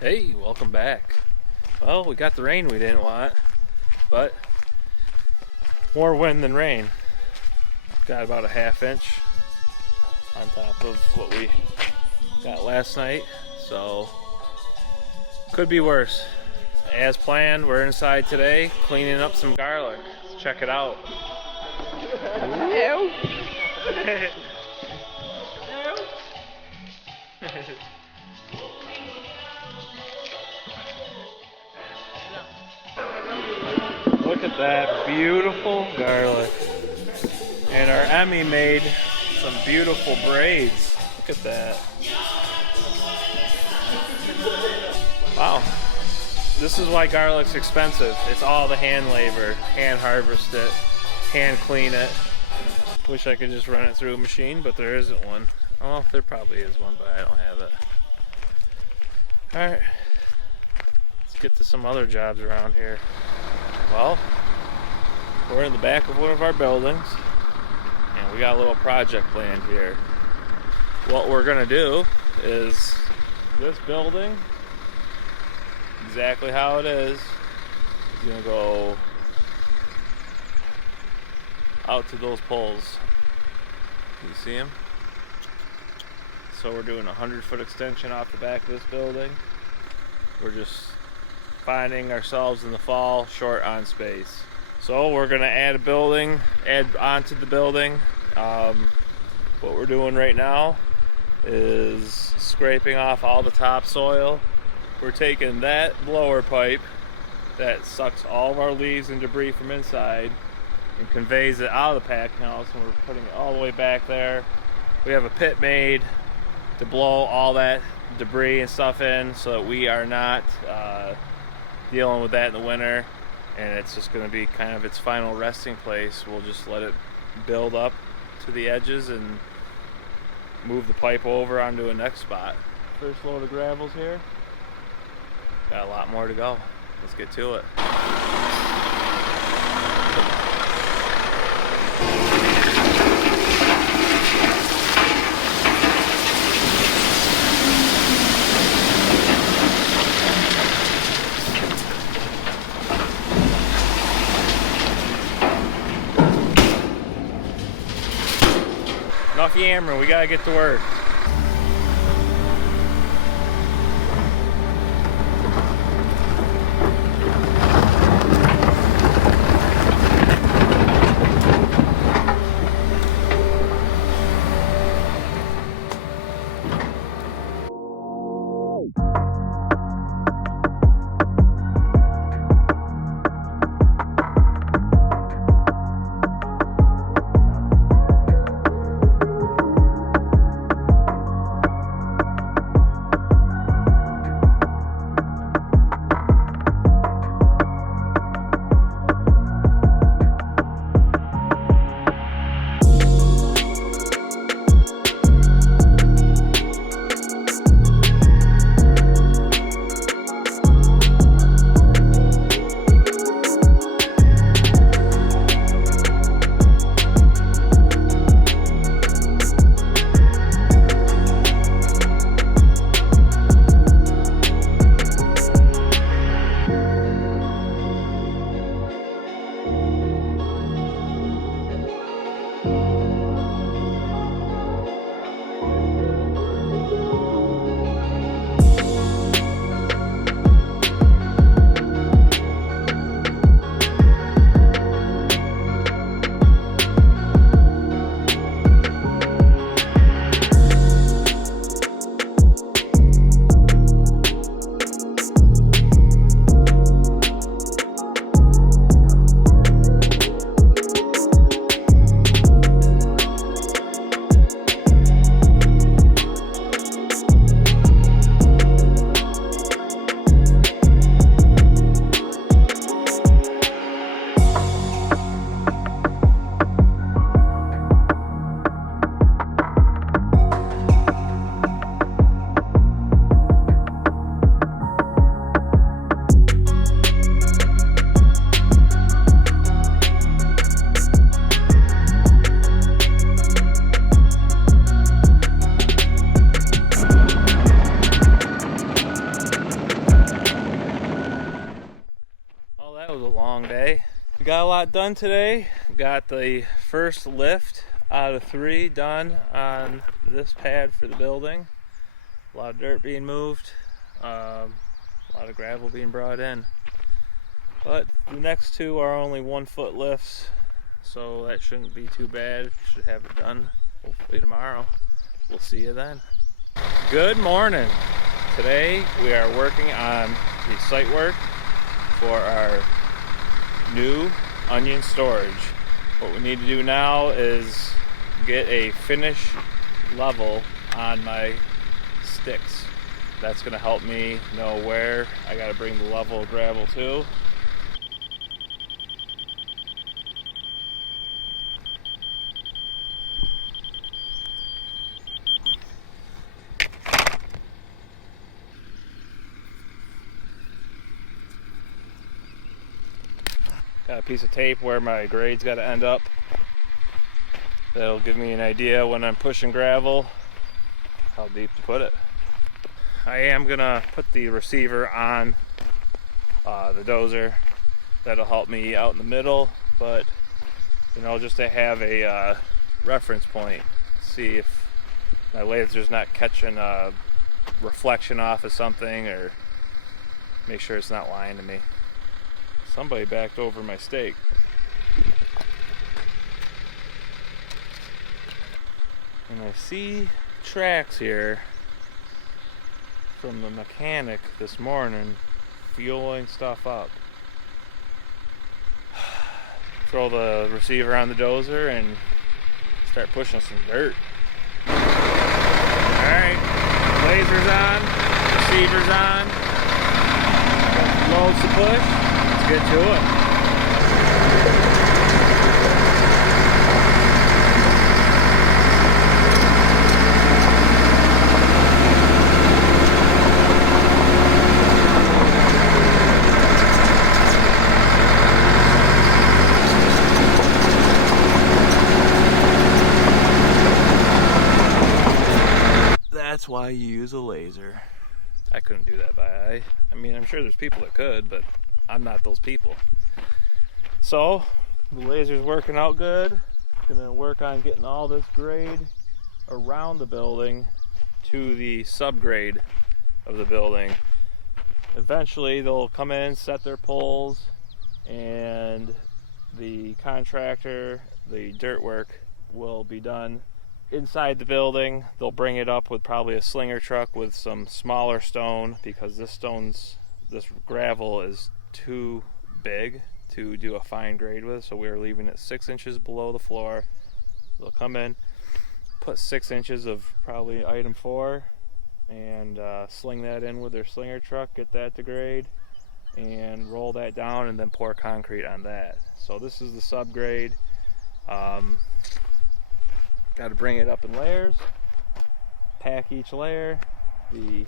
Hey, welcome back. Well, we got the rain we didn't want, but more wind than rain. Got about a ½ inch on top of what we got last night, so could be worse. As planned, we're inside today cleaning up some garlic. Let's check it out. Ew. Look at that beautiful garlic. And our Emmy made some beautiful braids. Look at that. Wow. This is why garlic's expensive. It's all the hand labor. Hand harvest it, hand clean it. Wish I could just run it through a machine, but there isn't one. Oh, there probably is one, but I don't have it. Alright. Let's get to some other jobs around here. Well, we're in the back of one of our buildings, and we got a little project planned here. What we're gonna do is this building, exactly how it is gonna go out to those poles. You see them? So we're doing a 100-foot extension off the back of this building. We're just finding ourselves in the fall short on space. So we're gonna add onto the building. What we're doing right now is scraping off all the topsoil. We're taking that blower pipe that sucks all of our leaves and debris from inside and conveys it out of the packing house, and we're putting it all the way back there. We have a pit made to blow all that debris and stuff in so that we are not dealing with that in the winter, and it's just going to be kind of its final resting place. We'll just let it build up to the edges and move the pipe over onto a next spot. First load of gravels here. Got a lot more to go. Let's get to it. Enough yammering, we gotta get to work. long day. We got a lot done today. Got the first lift out of 3 done on this pad for the building. A lot of dirt being moved, a lot of gravel being brought in. But the next 2 are only 1-foot lifts, so that shouldn't be too bad. Should have it done hopefully tomorrow. We'll see you then. Good morning. Today we are working on the Sitework for our new onion storage. What we need to do now is get a finish level on my sticks. That's going to help me know where I got to bring the level of gravel to. Got a piece of tape where my grade's got to end up. That'll give me an idea when I'm pushing gravel how deep to put it. I am gonna put the receiver on the dozer. That'll help me out in the middle, but just to have a reference point, see if my laser's not catching a reflection off of something, or make sure it's not lying to me. Somebody backed over my stake. And I see tracks here from the mechanic this morning fueling stuff up. Throw the receiver on the dozer and start pushing some dirt. Alright, laser's on, receiver's on, loads to push. Let's get to it. That's why you use a laser. I couldn't do that by eye. I mean, I'm sure there's people that could, but I'm not those people. So, the laser's working out good. Gonna work on getting all this grade around the building to the subgrade of the building. Eventually, they'll come in, set their poles, and the contractor, the dirt work, will be done inside the building. They'll bring it up with probably a slinger truck with some smaller stone, because this gravel is too big to do a fine grade with, so we're leaving it 6 inches below the floor. They'll come in, put 6 inches of probably item 4, and sling that in with their slinger truck, get that to grade, and roll that down, and then pour concrete on that. So this is the subgrade. Got to bring it up in layers, pack each layer. The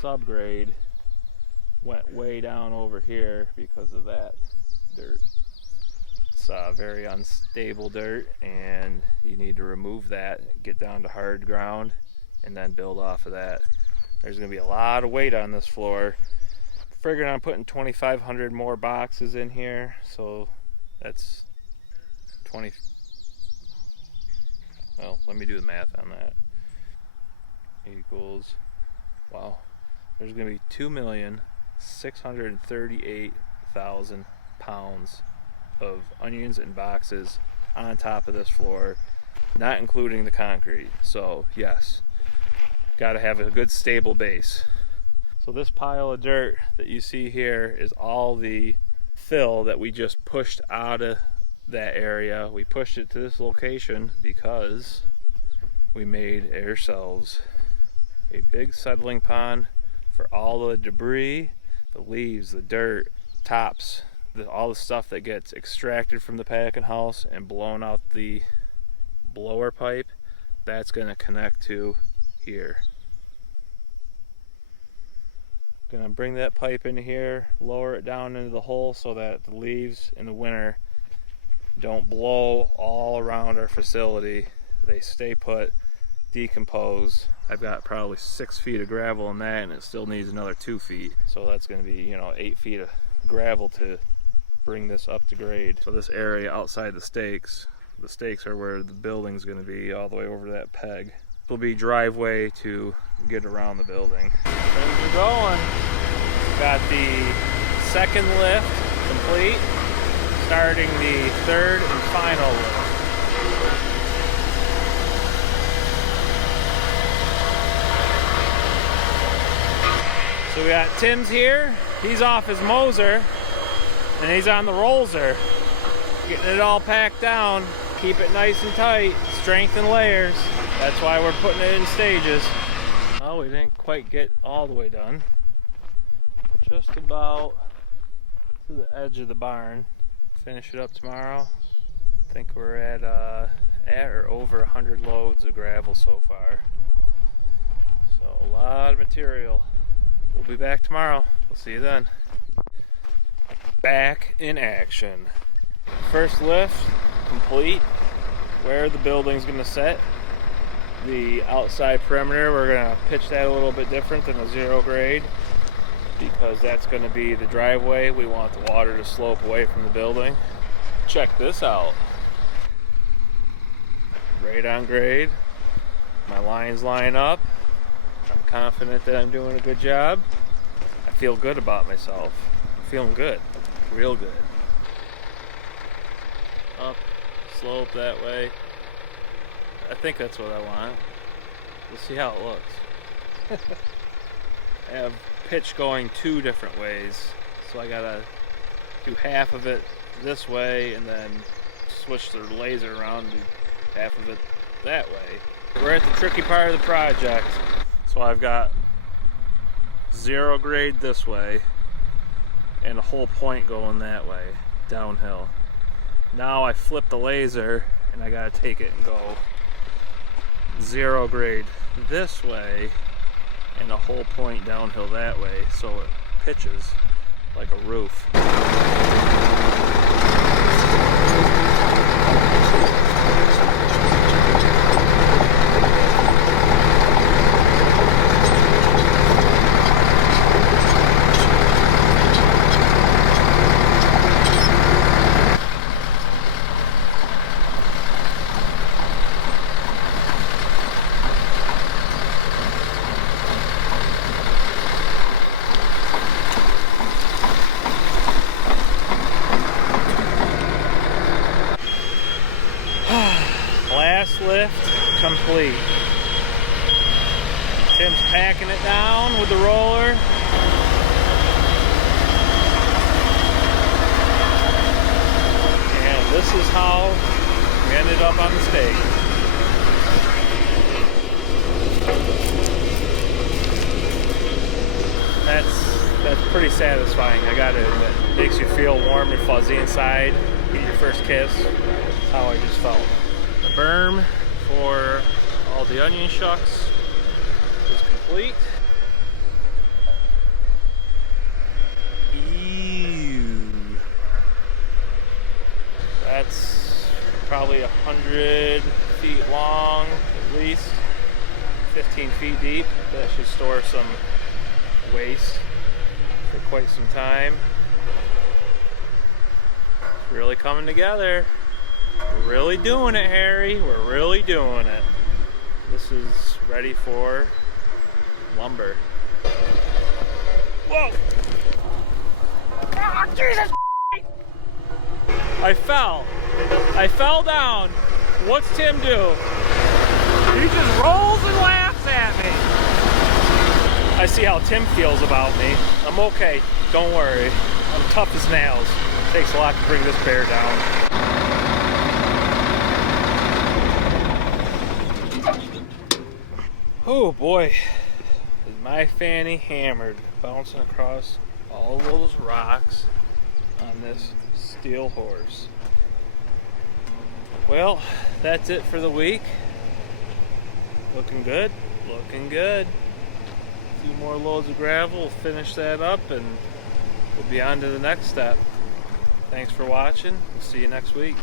subgrade went way down over here because of that dirt. It's very unstable dirt, and you need to remove that, get down to hard ground, and then build off of that. There's going to be a lot of weight on this floor. Figuring on putting 2,500 more boxes in here, so that's 20. Well, let me do the math on that. Equals, wow, there's going to be 2,638,000 pounds of onions and boxes on top of this floor, not including the concrete. So yes, got to have a good stable base. So this pile of dirt that you see here is all the fill that we just pushed out of that area. We pushed it to this location because we made ourselves a big settling pond for all the debris, the leaves, the dirt, tops, all the stuff that gets extracted from the packing house and blown out the blower pipe. That's going to connect to here. Gonna bring that pipe in here, lower it down into the hole so that the leaves in the winter don't blow all around our facility. They stay put, decompose. I've got probably 6 feet of gravel in that, and it still needs another 2 feet. So that's going to be 8 feet of gravel to bring this up to grade. So this area outside the stakes are where the building's going to be, all the way over that peg. This will be driveway to get around the building. Things are going. Got the second lift complete, starting the third and final lift. So we got Tim's here, he's off his Moser, and he's on the Rollser. Getting it all packed down, keep it nice and tight, strengthen layers. That's why we're putting it in stages. Oh, we didn't quite get all the way done. Just about to the edge of the barn. Finish it up tomorrow. I think we're at or over 100 loads of gravel so far. So a lot of material. We'll be back tomorrow. We'll see you then. Back in action. First lift complete. Where the building's gonna sit. The outside perimeter, we're gonna pitch that a little bit different than a zero grade, because that's gonna be the driveway. We want the water to slope away from the building. Check this out. Right on grade. My lines line up. I'm confident that I'm doing a good job. I feel good about myself. I'm feeling good. Real good. Up, slope that way. I think that's what I want. We'll see how it looks. I have pitch going 2 different ways. So I gotta do half of it this way and then switch the laser around and do half of it that way. We're at the tricky part of the project. So I've got zero grade this way and a whole point going that way, downhill. Now I flip the laser and I gotta take it and go zero grade this way and a whole point downhill that way, so it pitches like a roof. Last lift complete. Tim's packing it down with the roller. And this is how we ended up on the stake. That's pretty satisfying, I gotta admit. Makes you feel warm and fuzzy inside. Get your first kiss. That's how I just felt. The berm for all the onion shucks is complete. Ew. That's probably 100 feet long, at least 15 feet deep. That should store some waste for quite some time. It's really coming together. We're really doing it, Harry. We're really doing it. This is ready for lumber. Whoa! Oh, Jesus! I fell down. What's Tim do? He just rolls and laughs at me. I see how Tim feels about me. I'm okay. Don't worry. I'm tough as nails. It takes a lot to bring this bear down. Oh boy, is my fanny hammered, bouncing across all those rocks on this steel horse. Well, that's it for the week. Looking good, looking good. A few more loads of gravel, we'll finish that up and we'll be on to the next step. Thanks for watching, we'll see you next week.